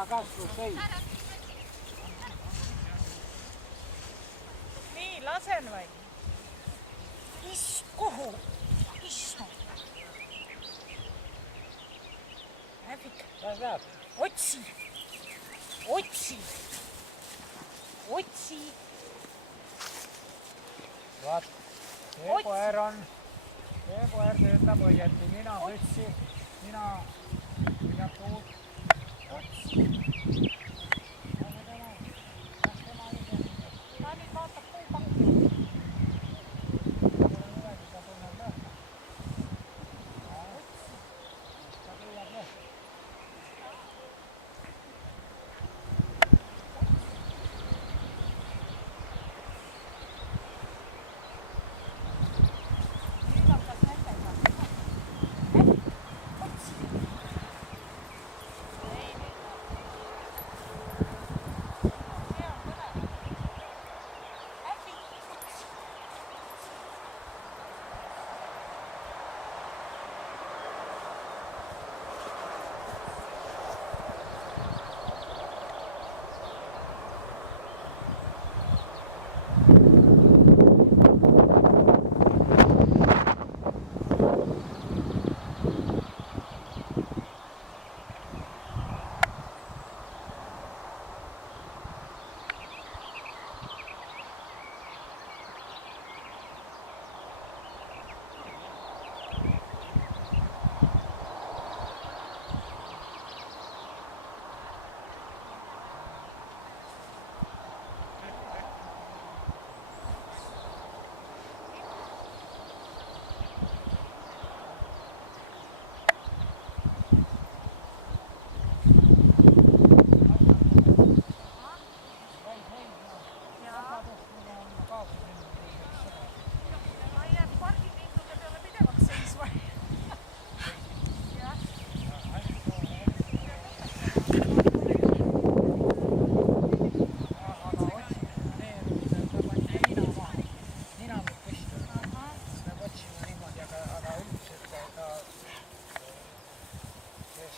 anna käsklus, ei. Nii, lasen või? Kuhu? Istu. Hävik. Kas läheb? Otsi. Vaat, see koer töötab õieti. Mina pütsi, mina tuud. Otsi. Ta nüüd vaatab puupakku.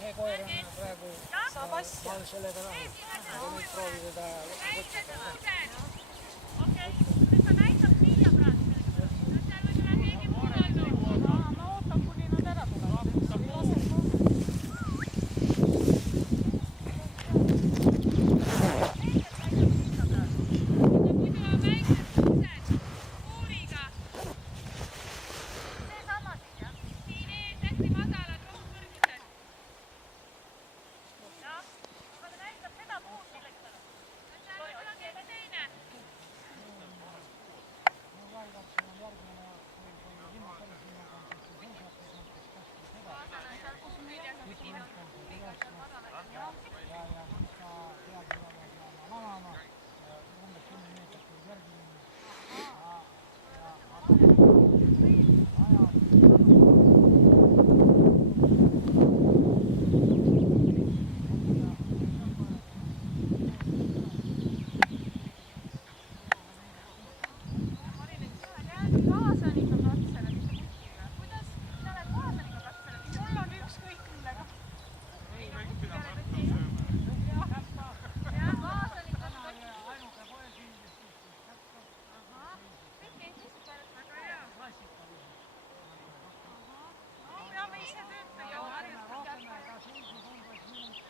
See koer on praegu sellega rahul. Aga nüüd proovi teda võtsida. Okei, nüüd ta näitab siia praegu. Nüüd seal võib-olla keegi muu toimub. Ma ootan, kuni nad ära tulevad.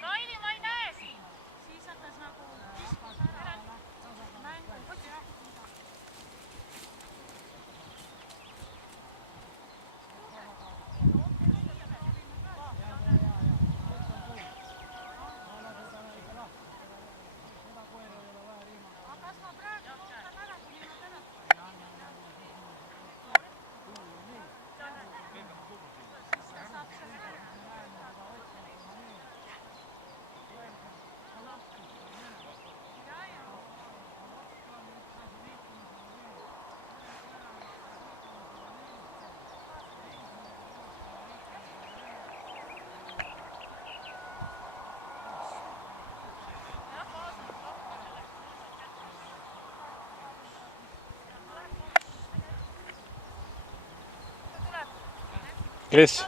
Raini ma ei näe siin. Siis hakkas nagu ära mängu. Kas ma praegu ootan ära, kuni nad ära Kris.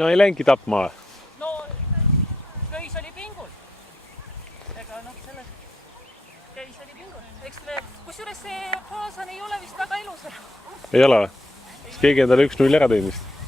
no ei läinudki tapma. no köis oli pingul. Ega noh, selles köis oli pingul. Eks me, kusjuures see Haasan ei ole vist väga ilus. Ei ole või? Siis keegi on talle 1-0 ära teinud vist.